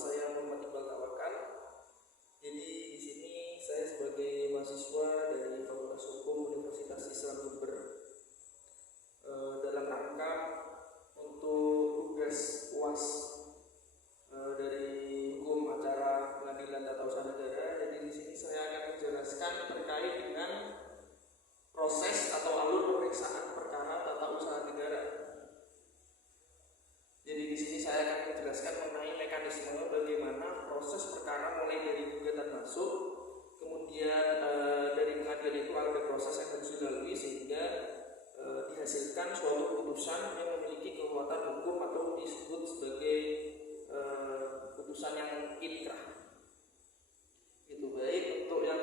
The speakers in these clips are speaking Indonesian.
saya Muhammad Iqbal Tawakal. Jadi di sini saya sebagai mahasiswa dari Fakultas Hukum Universitas Islam Jember dalam rangka untuk tugas UAS dari hukum acara pengadilan tata usaha negara. Jadi di sini saya akan menjelaskan terkait dengan proses atau alur pemeriksaan perkara tata usaha negara. Jadi di sini saya akan menjelaskan mengenai mekanisme bagaimana proses perkara mulai dari gugatan masuk, kemudian dari pengadilan itu ada proses yang harus dilalui sehingga dihasilkan suatu putusan yang memiliki kekuatan hukum atau disebut sebagai putusan yang inkrah. Itu baik. Untuk yang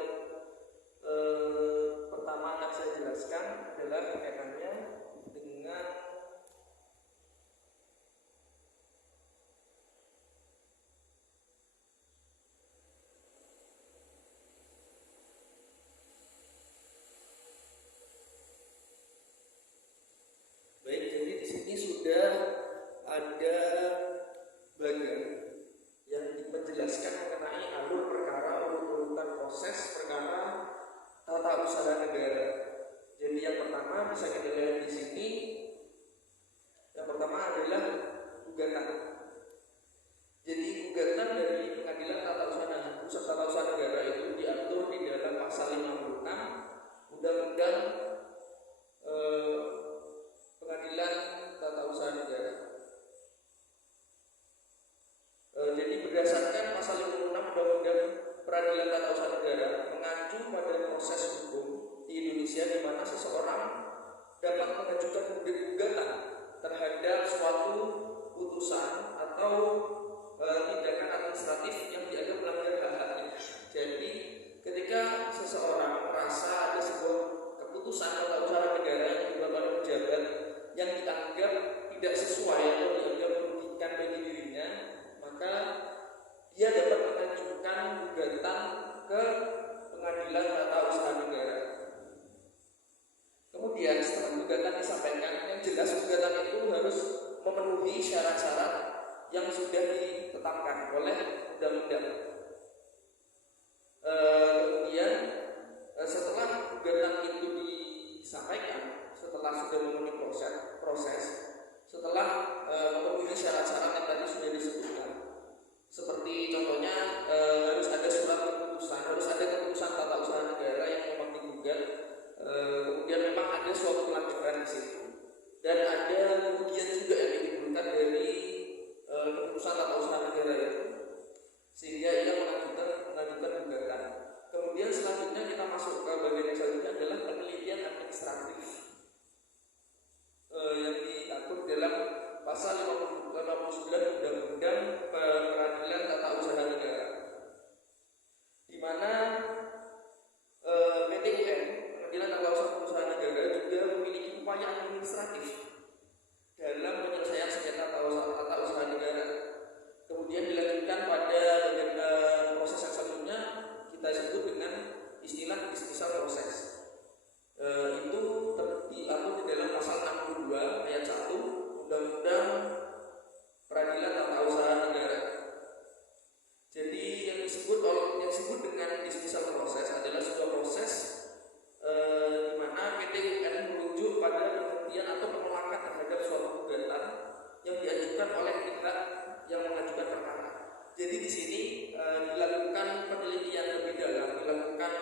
pertama akan saya jelaskan adalah kaitannya dengan sudah ada bagian yang menjelaskan mengenai alur perkara, urutan proses perkara tata usaha negara. Jadi yang pertama bisa kita lihat di sini. Yang pertama adalah gugatan. Jadi gugatan dari pengadilan tata usaha negara itu diatur di dalam pasal 56 Undang-Undang Pengadilan Tata Usaha Negara. Jadi berdasarkan pasal 56 Undang-Undang Peradilan Tata Usaha Negara mengacu pada proses hukum di Indonesia di mana seseorang dapat mengajukan gugatan terhadap suatu putusan atau tindakan administratif yang dianggap melanggar hak-haknya. Jadi ketika seseorang merasa ada sebuah keputusan tata usaha negara yang dibuat oleh pejabat yang dianggap tidak sesuai atau dianggap merugikan bagi dirinya, maka dia dapat mengajukan gugatan ke pengadilan tata usaha negara. Kemudian setelah gugatan disampaikan, yang jelas gugatan itu harus memenuhi syarat-syarat yang sudah ditetapkan oleh undang-undang. Kemudian setelah gugatan itu disampaikan, setelah sudah memenuhi proses, setelah memenuhi syarat-syarat yang tadi sudah disebutkan, seperti contohnya harus ada surat keputusan, harus ada keputusan tata usaha negara yang memang digugat, kemudian memang ada suatu pelanggaran di situ, dan ada kerugian juga yang ditimbulkan dari keputusan tata usaha negara itu, sehingga ia mengajukan gugatan. Kemudian selanjutnya kita masuk ke bagian yang selanjutnya adalah penelitian administratif yang diatur dalam pasal 59 Undang-Undang Peradilan Tata Usaha Negara, di mana PTUN Pengadilan Tata Usaha Negara juga memiliki upaya administratif dalam penyelesaian sengketa tata usaha negara. Kemudian dilanjutkan pada bagian proses yang selanjutnya kita sebut dengan istilah dismissal proses. Itu diatur di dalam pasal 62 ayat 1 Undang-Undang Peradilan Tata Usaha Negara. Jadi yang disebut dengan dismissal proses adalah sebuah proses di mana PTUN merujuk pada penghentian atau penolakan terhadap suatu gugatan yang diajukan oleh pihak yang mengajukan perkara. Jadi di sini dilakukan penelitian lebih dalam, dilakukan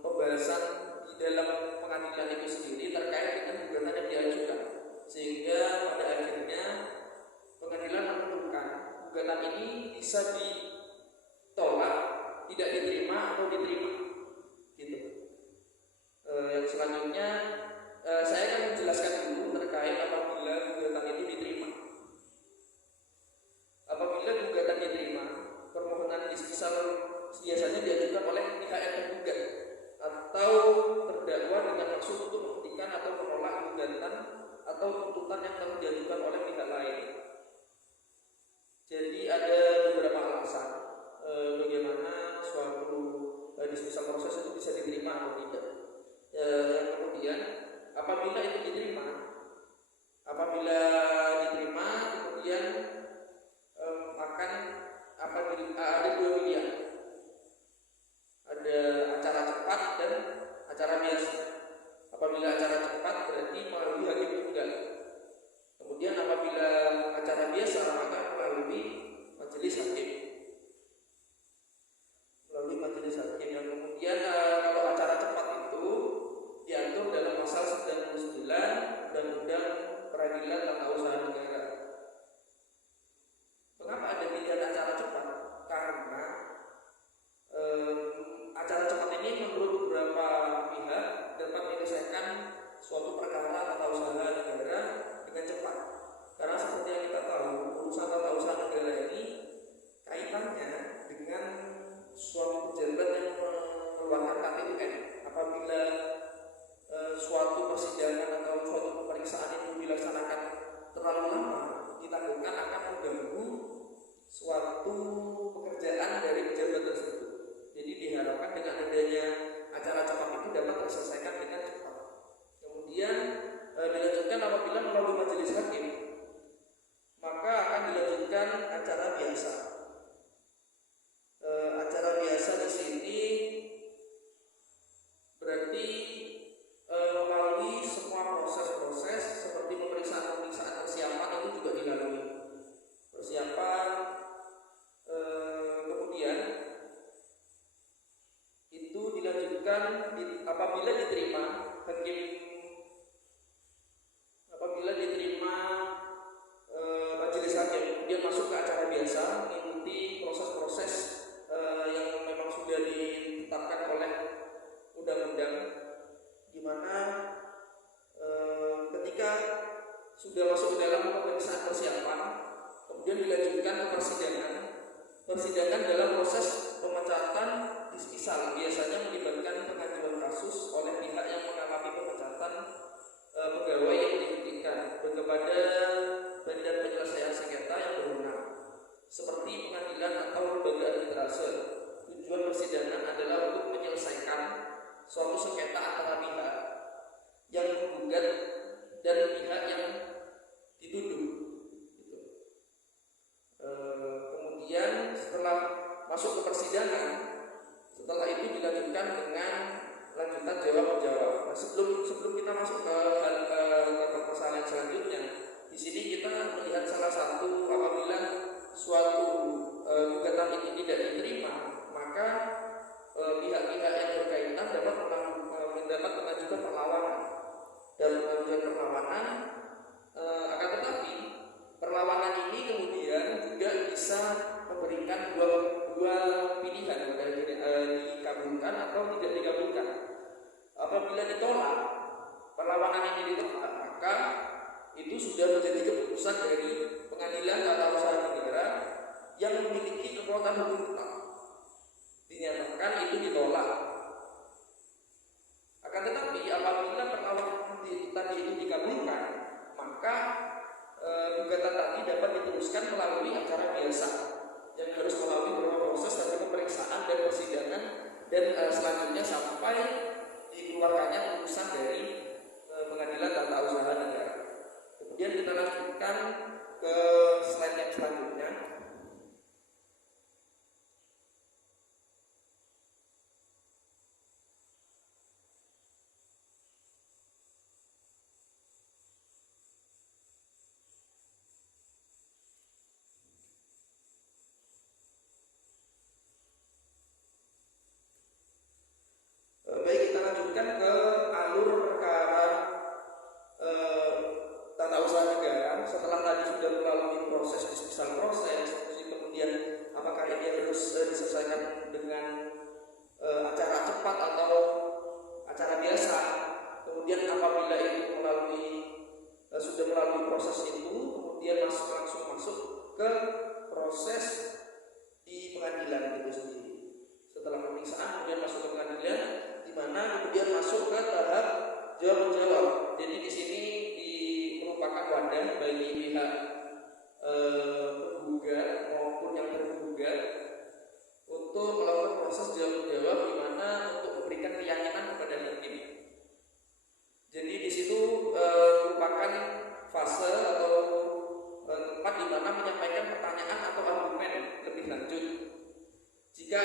pembahasan di dalam pengadilan itu sendiri terkait dengan gugatan yang diajukan, sehingga pada akhirnya pengadilan menentukan gugatan ini bisa ditolak, tidak diterima atau diterima. Gitu. Yang selanjutnya saya akan menjelaskan dulu terkait apabila gugatan itu diterima. Apabila gugatan diterima, permohonan dismissal biasanya diajukan oleh pihak yang tergugat atau terdakwa dengan maksud untuk menghentikan atau menolak gugatan atau tuntutan yang telah diajukan oleh pihak lain. Jadi ada beberapa alasan bagaimana suatu dismissal proses itu bisa diterima atau tidak. Kemudian apabila itu diterima, kemudian akan menggunakan acara biasa. Acara biasa di sini berarti melalui semua proses-proses seperti pemeriksaan persiapan itu juga dilalui. Persiapan, kemudian itu dilanjutkan apabila diterima majelis hakim, kemudian masuk ke acara biasa mengikuti proses-proses yang memang sudah ditetapkan oleh undang-undang, di mana ketika sudah masuk ke dalam pemeriksaan persiapan, kemudian dilanjutkan ke persidangan dalam proses pemecatan dismisal, biasanya melibatkan pengajuan kasus oleh pihak yang mengalami pemecatan pegawai yang dihentikan kepada badan penyelesaian sengketa yang berwenang, seperti pengadilan atau lembaga arbitrase. Tujuan persidangan adalah untuk menyelesaikan suatu sengketa antara pihak yang menggugat dan pihak yang dituduh. Kemudian setelah masuk ke persidangan, setelah itu dilanjutkan dengan lanjutan jawab-menjawab. Nah, sebelum kita masuk ke permasalahan selanjutnya, di sini kita melihat salah satu apabila suatu gugatan ini tidak diterima, maka pihak-pihak yang berkaitan dapat mengajukan perlawanan. Dan mengajukan perlawanan, akan tetapi perlawanan ini kemudian juga bisa memberikan dua pilihan, dikabulkan atau tidak dikabulkan. Apabila ditolak, perlawanan ini ditolak, maka itu sudah menjadi keputusan dari Pengadilan Tata Usaha Negara yang memiliki kekuatan hukum tetap. Dinyatakan itu ditolak. Akan tetapi apabila perlawanan tadi itu dikabulkan, maka gugatan tadi dapat diteruskan melalui acara biasa yang harus melalui beberapa proses dari pemeriksaan dan persidangan, dan selanjutnya sampai dikeluarkannya putusan dari Pengadilan Tata Usaha Negara. Kemudian kita lanjutkan ke slide yang selanjutnya. Baik, kita lanjutkan ke alur perkara tata usaha negara. Setelah tadi sudah melalui proses dismisal proses, kemudian apakah ini harus diselesaikan dengan acara cepat atau acara biasa. Kemudian apabila itu sudah melalui proses itu, kemudian langsung masuk ke proses di pengadilan itu sendiri. Setelah pemeriksaan kemudian masuk ke pengadilan, di mana kemudian masuk ke tahap jawab-menjawab. Jadi di sini merupakan wadah bagi pihak penggugat maupun yang tergugat untuk melakukan proses jawab-menjawab, di mana untuk memberikan keyakinan kepada hakim. Jadi di situ merupakan fase atau tempat di mana menyampaikan pertanyaan atau argumen lebih lanjut. Jika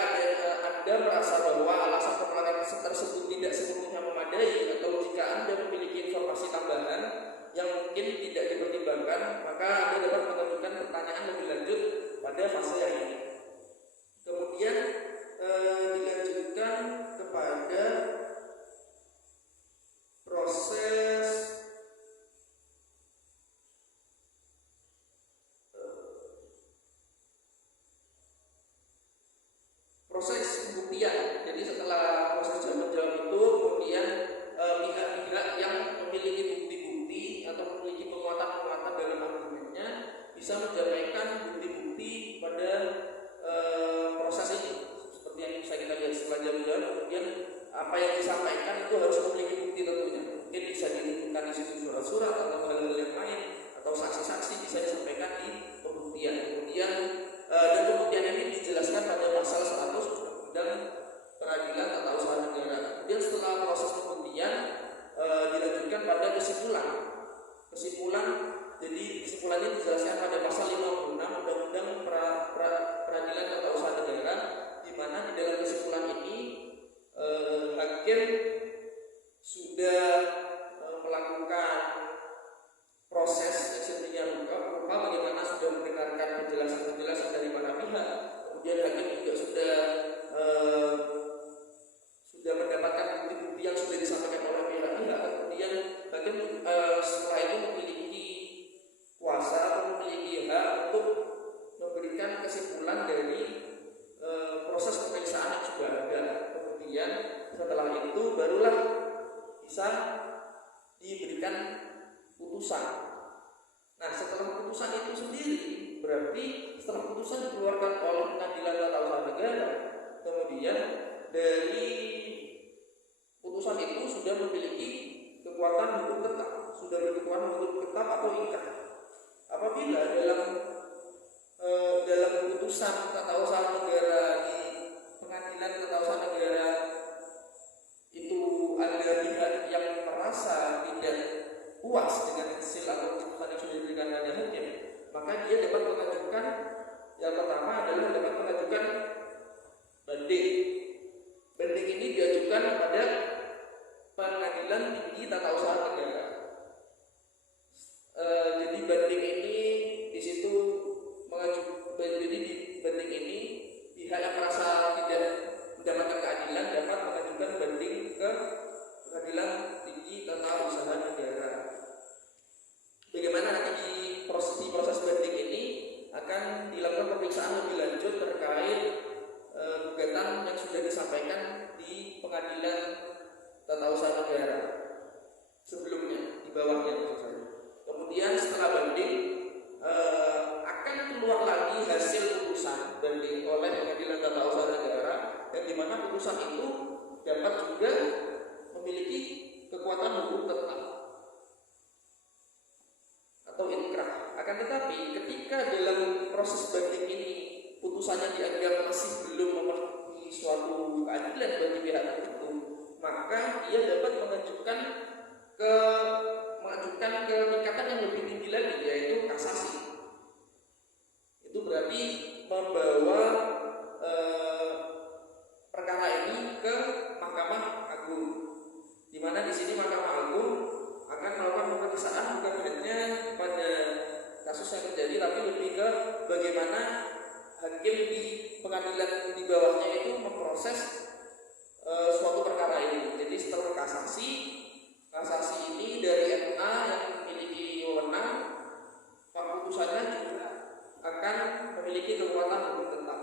Anda merasa bahwa alasan penolakan tersebut tidak sepenuhnya memadai, atau jika Anda memiliki informasi tambahan yang mungkin tidak dipertimbangkan, maka Anda dapat mengajukan pertanyaan lebih lanjut pada fase yang ini. Kemudian dilanjutkan kepada proses pembuktian. Jadi setelah proses jawab-menjawab itu, kemudian pihak-pihak yang memiliki bukti-bukti atau memiliki penguatan-penguatan dalam argumennya bisa menyampaikan bukti-bukti pada proses ini. Seperti yang bisa kita lihat setelah jawab-menjawab, kemudian apa yang disampaikan itu harus memiliki bukti tentunya. Mungkin bisa ditentukan di situ surat-surat atau hal-hal yang lain, atau saksi-saksi bisa disampaikan di pembuktian. Dan kemudian ini dijelaskan pada pasal 100 Undang-Undang Peradilan Tata Usaha Negara. Kemudian setelah proses pembuktian dilanjutkan pada kesimpulan. Jadi kesimpulannya dijelaskan pada pasal 56 Undang-Undang dari putusan itu sudah memiliki kekuatan hukum tetap, sudah berkekuatan hukum tetap atau ingkrah. Apabila dalam putusan tata usaha negara di pengadilan tata usaha negara itu ada pihak yang merasa tidak puas dengan hasil atau putusan yang sudah diberikan oleh hakim, maka dia dapat mengajukan, yang pertama adalah dapat mengajukan banding. Banding ini diajukan kepada Pengadilan Tinggi Tata Usaha Negara. Jadi banding ini di situ banding ini pihak yang merasa tidak mendapatkan keadilan dapat mengajukan banding ke Pengadilan Tinggi Tata Usaha Negara. Bagaimana nanti di proses banding ini akan dilakukan pemeriksaan lebih lanjut terkait gugatan yang sudah disampaikan di Pengadilan Tata Usaha Negara sebelumnya, di bawahnya maksud saya. Kemudian setelah banding akan keluar lagi hasil putusan banding oleh Pengadilan Tata Usaha Negara, yang dimana putusan itu dapat juga memiliki kekuatan hukum tetap atau inkrah. Akan tetapi ketika dalam proses banding ini putusannya dianggap masih belum memenuhi suatu keadilan bagi pihak tertentu, maka dia dapat mengajukan ke tingkatan yang lebih tinggi lagi, yaitu kasasi. Itu berarti membawa perkara ini ke Mahkamah Agung, di mana di sini Mahkamah Agung akan melakukan pemeriksaan bukan hanya pada kasus yang terjadi, tapi lebih ke bagaimana hakim di pengadilan di bawahnya itu memproses suatu perkara ini. Jadi setelah kasasi ini dari MA yang memiliki wewenang, putusannya juga akan memiliki kekuatan hukum tetap.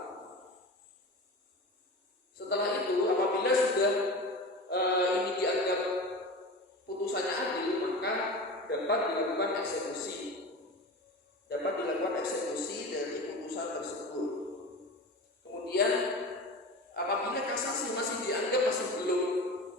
Setelah itu, apabila sudah ini dianggap putusannya adil, maka dapat dilakukan eksekusi dari putusan tersebut. Kemudian apabila kasasi masih dianggap masih belum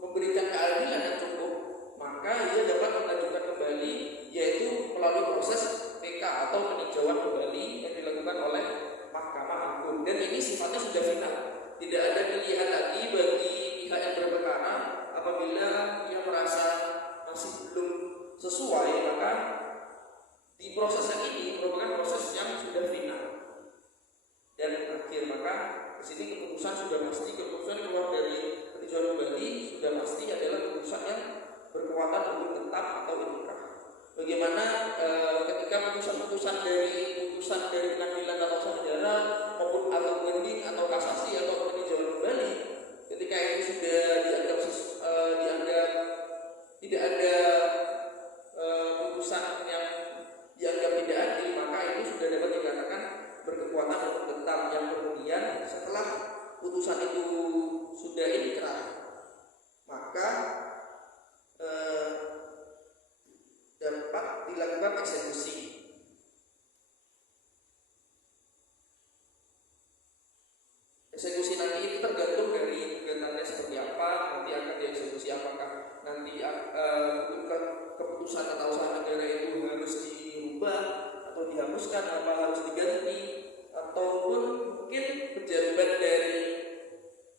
memberikan keadilan yang cukup, maka ia dapat mengajukan kembali, yaitu melalui proses PK atau peninjauan kembali yang dilakukan oleh Mahkamah Agung. Dan ini sifatnya sudah final, tidak ada pilihan lagi bagi pihak yang berperkara. Apabila ia merasa masih belum sesuai, maka di proses ini merupakan proses yang sudah final dan akhir. Maka di sini keputusan sudah pasti, keputusan keluar dari peninjauan kembali sudah pasti adalah keputusan yang berkekuatan hukum tetap atau inkrah. Bagaimana ketika putusan dari Pengadilan Tata Usaha Negara maupun atau banding atau kasasi atau peninjauan kembali, ketika itu sudah dianggap tidak ada putusan yang dianggap tidak adil, maka itu sudah dapat dikatakan berkekuatan hukum tetap, yang kemudian setelah putusan itu sudah inkrah, maka dapat dilakukan eksekusi. Eksekusi nanti itu tergantung dari gugatannya seperti apa, nanti akan dieksekusi. Apakah nanti keputusan tata usaha negara itu harus dirubah atau dihapuskan, apa harus diganti, ataupun mungkin pejabat dari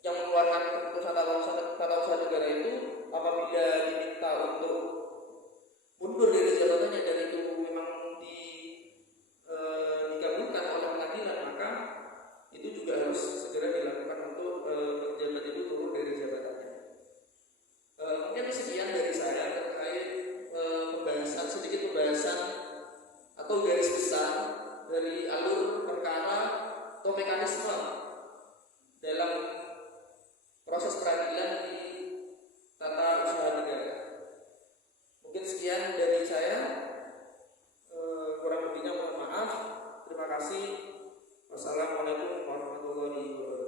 yang mengeluarkan keputusan tata usaha negara itu apabila diminta untuk mundur dari jabatannya dan itu memang dikabulkan oleh pengadilan, maka itu juga harus segera dilakukan untuk pejabat itu turun dari jabatannya. Mungkin sekian dari saya terkait sedikit pembahasan atau garis besar dari alur perkara atau mekanisme dalam proses peradilan di tata usaha negara. Mungkin sekian dari saya, kurang lebihnya mohon maaf. Terima kasih. Wassalamualaikum warahmatullahi wabarakatuh.